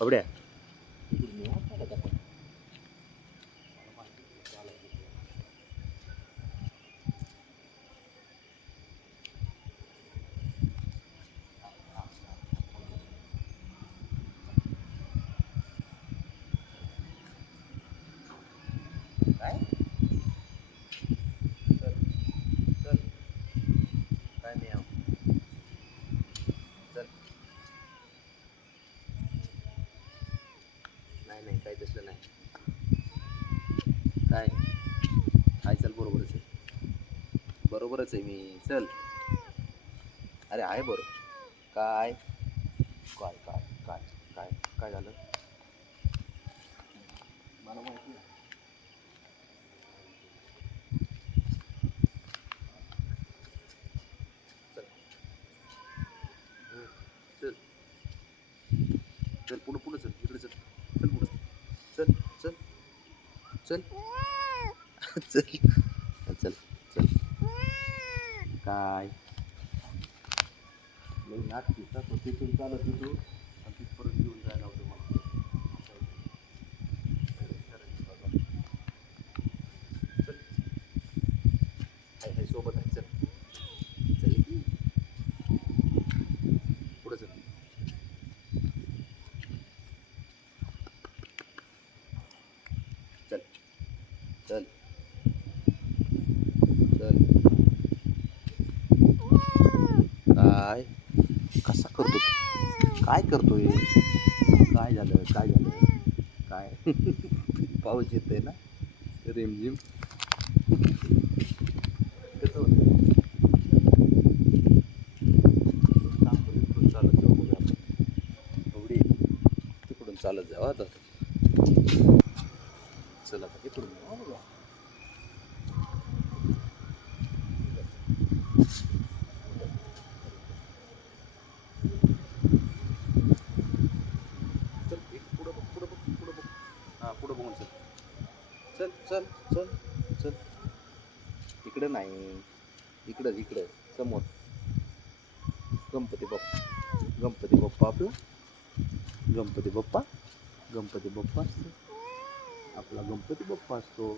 बबड्या काय चल चल काय नाही आव चल नाही नाही काही तसलं नाही काय काय चल बरोबरच आहे बरोबरच आहे मी चल अरे आहे बरोबर काय काय काय काय काय काय झालं मला माहिती नाही चल चल चल पुढं पुढं चल इकडे चल चल पुढं चल चल चल चल चल चल काय लई नाक तिथं तो तिथून चालत होतो आणि तिथं परत घेऊन जायला होतं मला चल हाय हाय सोबत आहे चल चल की पुढं चल चल चल चल काय कसा करतो काय करतोय काय झालं काय झालं काय पाऊस येतोय ना रिमझिम कसं होतं काम करून तिकडून चालत जाऊ बघा आपण एवढी तिकडून चालत जाऊ आता चला आता तिकडून जाऊ बघा चल एक पुढं बघ पुढं बघ पुढं बघ हां पुढं बघून चल चल चल चल चल इकडं नाही इकडं इकडं समोर गणपती बाप्पा गणपती बाप्पा आपला गणपती बाप्पा गणपती बाप्पा असतो आपला गणपती बाप्पा असतो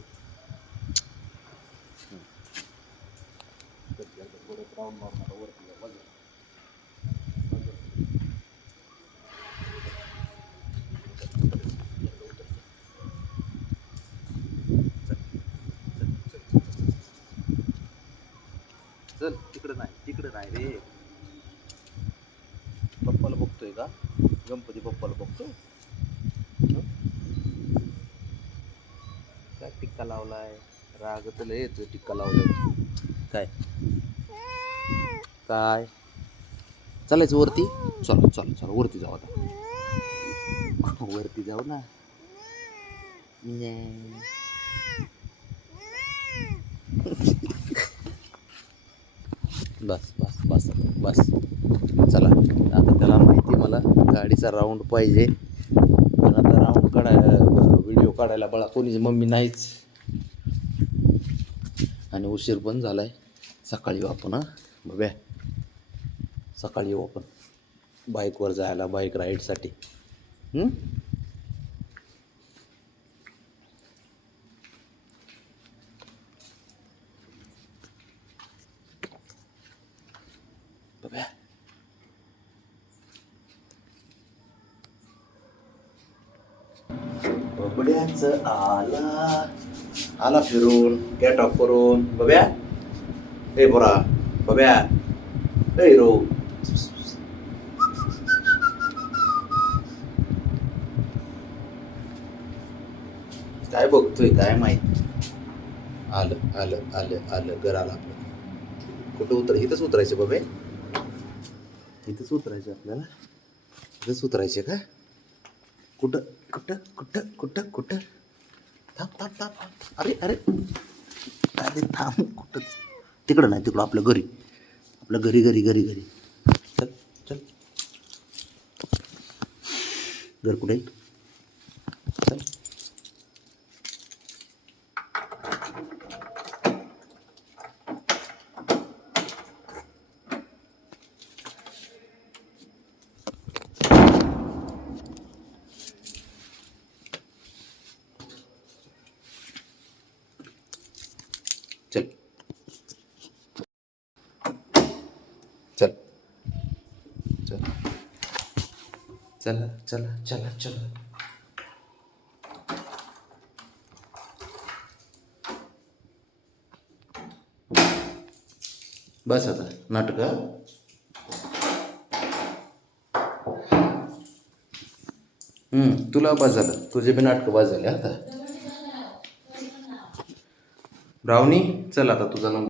थोडं राऊंड मारणार वरती बाजूला चल तिकडं नाही रे बाप्पाला बघतोय का गणपती बाप्पाला बघतोय काय टिक्का लावलाय राग तर लय येतोय टिक्का लावलाय काय काय चालायचं वरती चल चल चल वरती जाऊ आता वरती जाऊ ना बस बस बस बस चला आता त्याला माहिती मला गाडीचा राऊंड पाहिजे पण आता राऊंड व्हिडिओ काढायला बळा कोणीच मम्मी नाहीच आणि उशीर पण झालाय सकाळी येऊ आपण बघ्या सकाळी येऊ आपण बाईकवर जायला बाईक राईडसाठी बघ्या बबड्याच आला फिरून गॅट ऑफ करून बब्या हे बोरा बब्या हे रो काय बघतोय काय माहित आलं आलं आलं आलं घर आलं आपलं कुठं इथंच उतरायचं बबे इथंच उतरायचं आपल्याला इथंच उतरायचे का कुठं कुठं कुठं कुठं कुठं थांब थांब थांब अरे अरे अरे थांब कुठं तिकडं नाही तिकडं आपल्या घरी घरी चल चल घर कुठे चल चल चल चल चला चला चला चला. बस आता नाटक. तुला बस झालं, तुझे बी नाटकं बस झाले आता. रावणी चल आता तुझा नंबर.